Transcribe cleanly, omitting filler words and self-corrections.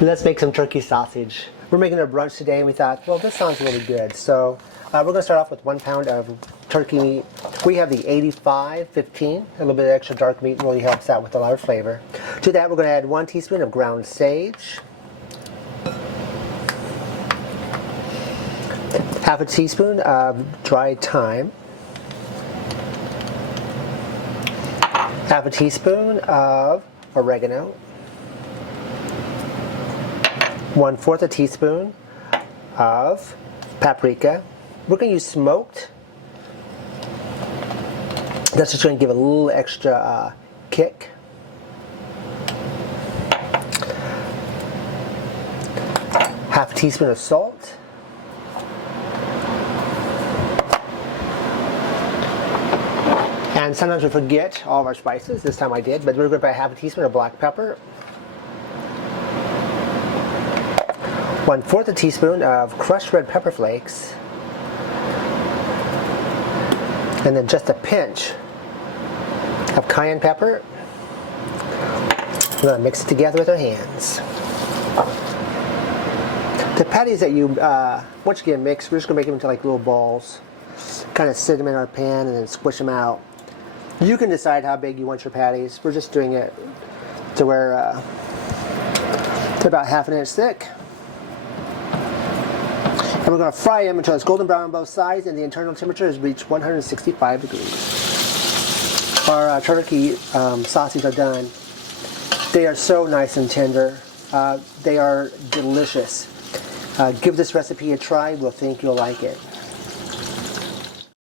Let's make some turkey sausage. We're making a brunch today and we thought, well, this sounds really good. So we're going to start off with 1 pound of turkey meat. We have the 85-15. A little bit of extra dark meat really helps out with a lot of flavor. To that, we're going to add 1 teaspoon of ground sage, half a teaspoon of dried thyme, half a teaspoon of oregano, 1/4 a teaspoon of paprika. We're going to use smoked. That's just going to give it a little extra kick. Half a teaspoon of salt. And sometimes we forget all of our spices. This time I did, but we're going to put half a teaspoon of black pepper. 1/4 a teaspoon of crushed red pepper flakes, and then just a pinch of cayenne pepper. We're going to mix it together with our hands. The patties that you, once you get them mixed, we're just going to make them into like little balls. Kind of sit them in our pan and then squish them out. You can decide how big you want your patties. We're just doing it to where they're about 1/2 inch thick. And we're going to fry them until it's golden brown on both sides and the internal temperature has reached 165 degrees. Our turkey sausage are done. They are so nice and tender. They are delicious. Give this recipe a try. We'll think you'll like it.